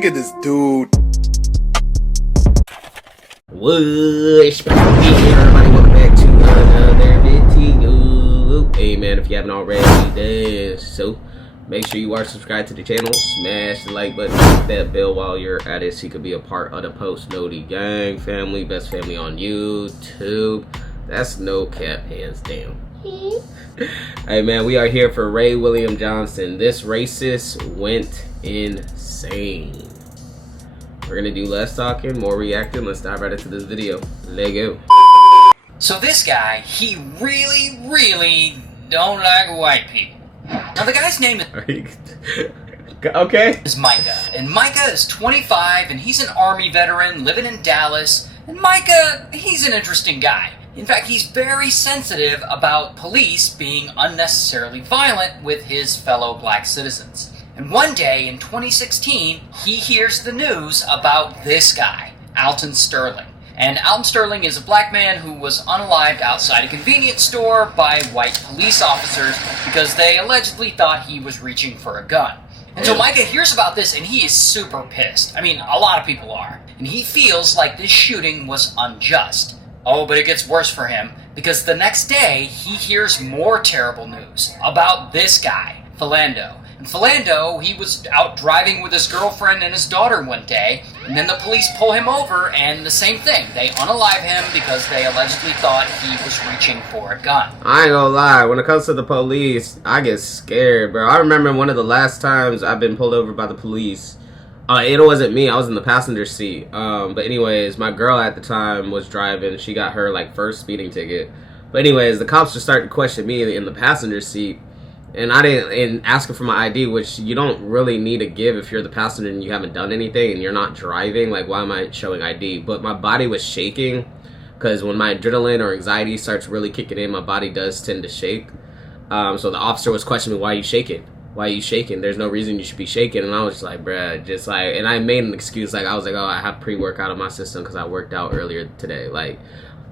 Look at this dude. What's everybody? Welcome back to another video. Hey man, if you haven't already done so, make sure you are subscribed to the channel. Smash the like button, hit that bell while you're at it so you could be a part of the Post Noti Gang family, best family on YouTube. That's no cap, hands down. Hey man, we are here for Ray William Johnson. This racist went insane. We're gonna do less talking, more reacting. Let's dive right into this video. Let's go. So this guy, he really don't like white people. Now the guy's name Okay. is Micah, and Micah is 25, and he's an Army veteran living in Dallas. And Micah, he's an interesting guy. In fact, he's very sensitive about police being unnecessarily violent with his fellow black citizens. And one day in 2016, he hears the news about this guy, Alton Sterling. And Alton Sterling is a black man who was unalived outside a convenience store by white police officers because they allegedly thought he was reaching for a gun. And so Micah hears about this and he is super pissed. I mean, a lot of people are. And he feels like this shooting was unjust. Oh, but it gets worse for him, because the next day, he hears more terrible news about this guy, Philando. And Philando, he was out driving with his girlfriend and his daughter one day, and then the police pull him over, and the same thing. They unalive him because they allegedly thought he was reaching for a gun. I ain't gonna lie, when it comes to the police, I get scared, bro. I remember one of the last times I've been pulled over by the police. It wasn't me, I was in the passenger seat. But anyways, my girl at the time was driving. She got her first speeding ticket. But anyways, the cops just started to question me in the passenger seat. And I didn't ask her for my ID, which you don't really need to give if you're the passenger and you haven't done anything and you're not driving. Like, why am I showing ID? But my body was shaking, because when my adrenaline or anxiety starts really kicking in, my body does tend to shake. So the officer was questioning me, why are you shaking? Why are you shaking? There's no reason you should be shaking. And I was just like, bruh, and I made an excuse. I was like, oh, I have pre-workout in my system because I worked out earlier today.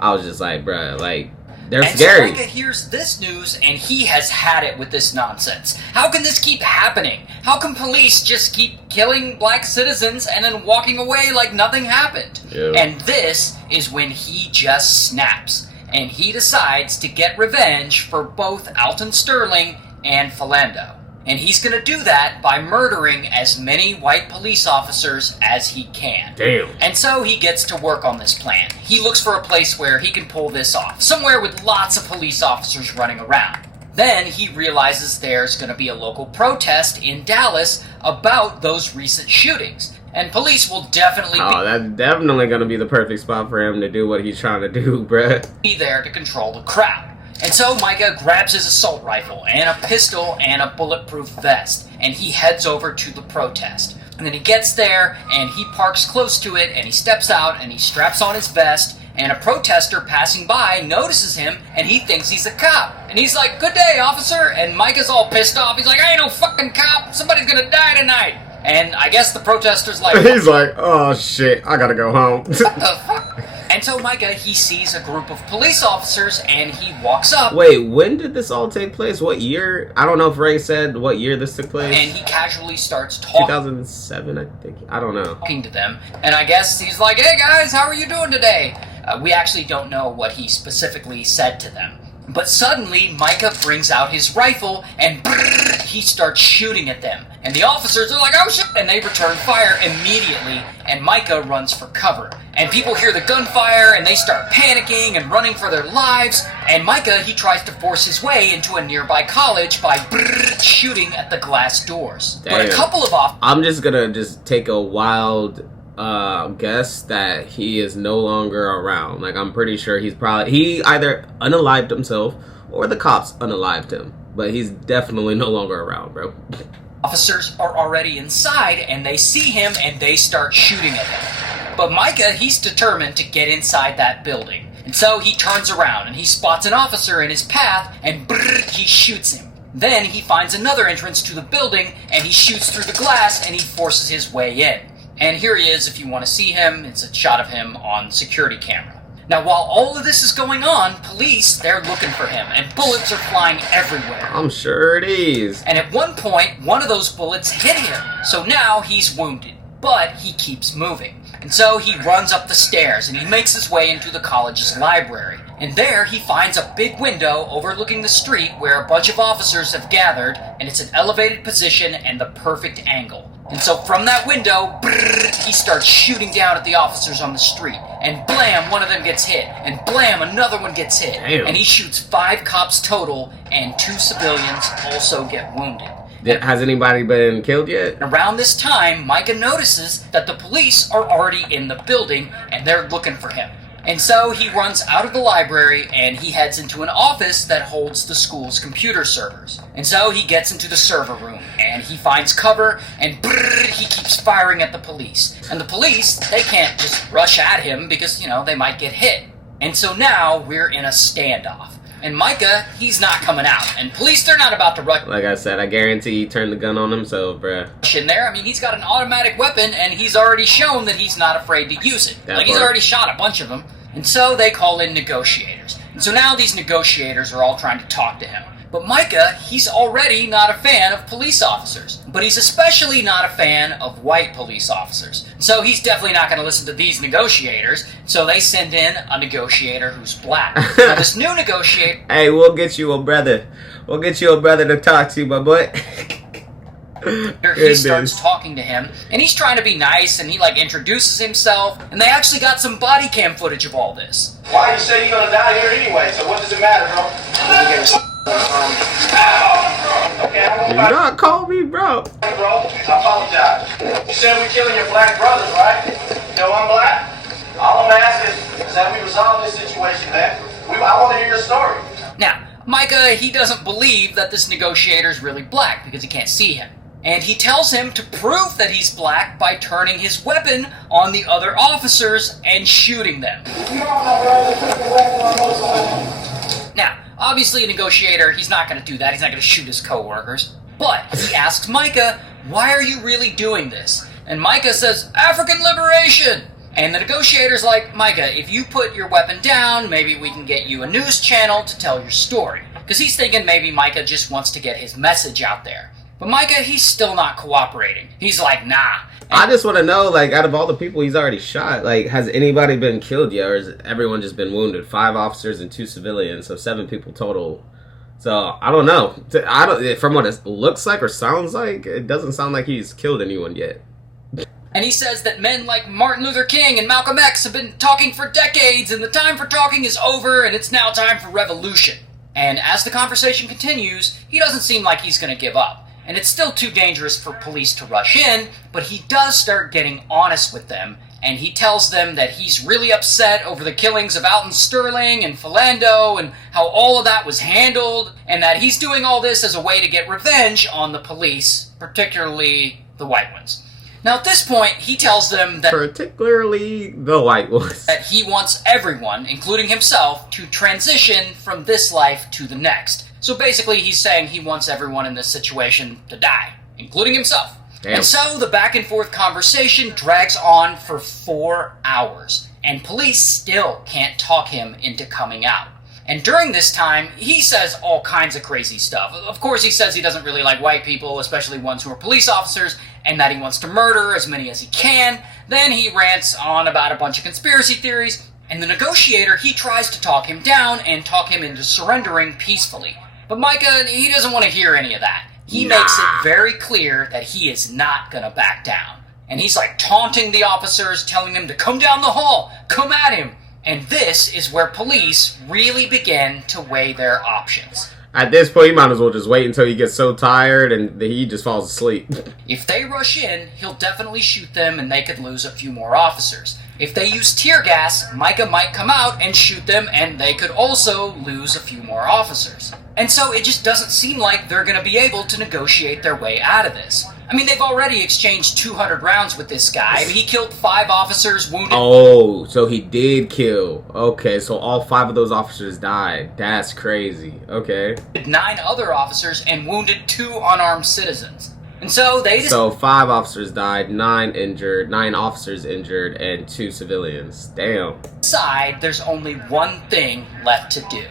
I was just like, bruh, they're scary. So Micah hears this news and he has had it with this nonsense. How can this keep happening? How can police just keep killing black citizens and then walking away like nothing happened? Yeah. And this is when he just snaps. And he decides to get revenge for both Alton Sterling and Philando. And he's going to do that by murdering as many white police officers as he can. Damn. And so he gets to work on this plan. He looks for a place where he can pull this off, somewhere with lots of police officers running around. Then he realizes there's going to be a local protest in Dallas about those recent shootings. And police will definitely that's definitely going to be the perfect spot for him to do what he's trying to do, bruh. be there to control the crowd. And so Micah grabs his assault rifle and a pistol and a bulletproof vest, and he heads over to the protest. And then he gets there, and he parks close to it, and he steps out, and he straps on his vest, and a protester passing by notices him, and he thinks he's a cop. And he's like, "Good day, officer," and Micah's all pissed off. He's like, "I ain't no fucking cop, somebody's gonna die tonight." And I guess the protester's like, he's like, "Oh shit, I gotta go home." What the fuck? And so Micah, he sees a group of police officers and he walks up. Wait, when did this all take place? What year? I don't know if Ray said what year this took place. And he casually starts talking. 2007, I think. I don't know. Talking to them. And I guess he's like, "Hey guys, how are you doing today?" We actually don't know what he specifically said to them. But suddenly, Micah brings out his rifle and he starts shooting at them. And the officers are like, "Oh shit!" And they return fire immediately, and Micah runs for cover. And people hear the gunfire, and they start panicking and running for their lives. And Micah, he tries to force his way into a nearby college by shooting at the glass doors. Damn. But a couple of I'm just gonna take a wild guess that he is no longer around. I'm pretty sure he either unalived himself or the cops unalived him. But he's definitely no longer around, bro. officers are already inside, and they see him, and they start shooting at him. But Micah, he's determined to get inside that building. And so he turns around, and he spots an officer in his path, and he shoots him. Then he finds another entrance to the building, and he shoots through the glass, and he forces his way in. And here he is, if you want to see him. It's a shot of him on security camera. Now, while all of this is going on, police, they're looking for him, and bullets are flying everywhere. I'm sure it is. And at one point, one of those bullets hit him, so now he's wounded. but he keeps moving. And so he runs up the stairs and he makes his way into the college's library. And there he finds a big window overlooking the street where a bunch of officers have gathered, and it's an elevated position and the perfect angle. And so from that window, he starts shooting down at the officers on the street. And blam, one of them gets hit. And blam, another one gets hit. Damn. And he shoots 5 cops total, and 2 civilians also get wounded. Has anybody been killed yet? Around this time, Micah notices that the police are already in the building and they're looking for him. And so he runs out of the library and he heads into an office that holds the school's computer servers. And so he gets into the server room and he finds cover and he keeps firing at the police. And the police, they can't just rush at him because, they might get hit. And so now we're in a standoff. And Micah, he's not coming out. And police, they're not about to rush. Like I said, I guarantee he turned the gun on himself, bruh. In there. I mean, he's got an automatic weapon, and he's already shown that he's not afraid to use it. He's already shot a bunch of them. And so they call in negotiators. And so now these negotiators are all trying to talk to him. But Micah, he's already not a fan of police officers. But he's especially not a fan of white police officers. So he's definitely not going to listen to these negotiators. So they send in a negotiator who's black. Now this new negotiator... Hey, we'll get you a brother. We'll get you a brother to talk to, my boy. He starts talking to him, and he's trying to be nice, and he introduces himself, and they actually got some body cam footage of all this. Why you say you're gonna die here anyway? So what does it matter, bro? Do not call me bro. Bro, I apologize. You said we're killing your black brothers, right? You know I'm black. All I'm asking is that we resolve this situation, man. I want to hear your story. Now, Micah, he doesn't believe that this negotiator is really black because he can't see him. And he tells him to prove that he's black by turning his weapon on the other officers and shooting them. Now, obviously a negotiator, he's not going to do that. He's not going to shoot his co-workers. But he asks Micah, why are you really doing this? And Micah says, African liberation! And the negotiator's like, Micah, if you put your weapon down, maybe we can get you a news channel to tell your story. Because he's thinking maybe Micah just wants to get his message out there. But Micah, he's still not cooperating. He's like, nah. I just want to know, out of all the people he's already shot, has anybody been killed yet, or has everyone just been wounded? 5 officers and 2 civilians, so 7 people total. So, I don't know. From what it looks like or sounds like, it doesn't sound like he's killed anyone yet. And he says that men like Martin Luther King and Malcolm X have been talking for decades, and the time for talking is over, and it's now time for revolution. And as the conversation continues, he doesn't seem like he's going to give up. And it's still too dangerous for police to rush in, but he does start getting honest with them, and he tells them that he's really upset over the killings of Alton Sterling and Philando and how all of that was handled, and that he's doing all this as a way to get revenge on the police, particularly the white ones. Now at this point, he tells them that particularly the white ones, that he wants everyone, including himself, to transition from this life to the next. So basically he's saying he wants everyone in this situation to die, including himself. Damn. And so the back and forth conversation drags on for 4 hours, and police still can't talk him into coming out. And during this time, he says all kinds of crazy stuff. Of course, he says he doesn't really like white people, especially ones who are police officers, and that he wants to murder as many as he can. Then he rants on about a bunch of conspiracy theories, and the negotiator, he tries to talk him down and talk him into surrendering peacefully. But Micah, he doesn't want to hear any of that. He makes it very clear that he is not going to back down. And he's taunting the officers, telling them to come down the hall, come at him. And this is where police really begin to weigh their options. At this point, you might as well just wait until he gets so tired and he just falls asleep. If they rush in, he'll definitely shoot them and they could lose a few more officers. If they use tear gas, Micah might come out and shoot them and they could also lose a few more officers. And so it just doesn't seem like they're going to be able to negotiate their way out of this. I mean, they've already exchanged 200 rounds with this guy. I mean, he killed 5 officers, wounded... Oh, so he did kill. Okay, so all 5 of those officers died. That's crazy. Okay. 9 other officers and wounded 2 unarmed citizens. And so they just... So 5 officers died, 9 injured, 9 officers injured, and 2 civilians. Damn. Inside, there's only one thing left to do.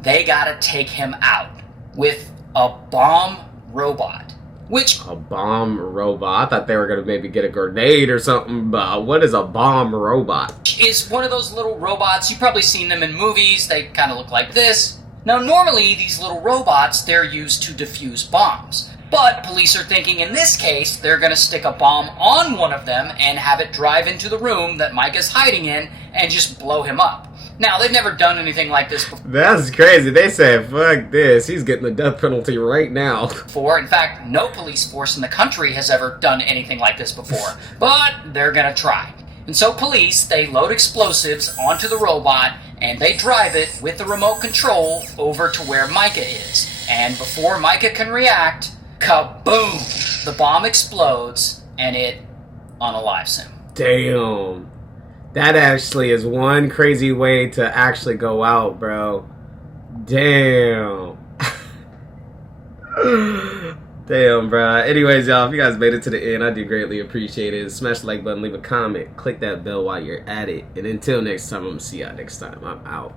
They gotta take him out with a bomb robot. which A bomb robot? I thought they were gonna maybe get a grenade or something, but what is a bomb robot? is one of those little robots. You've probably seen them in movies. They kind of look like this. Now, normally, these little robots, they're used to defuse bombs. But police are thinking in this case, they're going to stick a bomb on one of them and have it drive into the room that Micah's hiding in and just blow him up. Now, they've never done anything like this That's crazy. They said, fuck this. He's getting the death penalty right now. before. In fact, no police force in the country has ever done anything like this before. But they're going to try. And so police, they load explosives onto the robot and they drive it with the remote control over to where Micah is. And before Micah can react, kaboom! The bomb explodes and it unalives him. Damn. That actually is one crazy way to actually go out, bro. Damn. Damn, bro. Anyways, y'all, if you guys made it to the end, I do greatly appreciate it. Smash the like button, leave a comment, click that bell while you're at it. And until next time, I'm going to see y'all next time. I'm out.